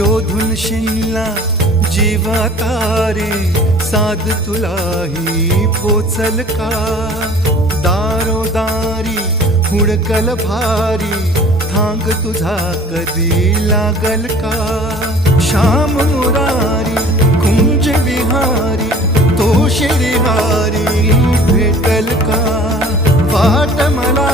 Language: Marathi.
शोधून शिनला जीवा तारे, साध तुलाही पोचल का? दारोदारी हुडकल भारी, थांग तुझा कधी लागल का? श्याम मुरारी कुंज विहारी, तो शिरिहारी भेटल का? वाट मला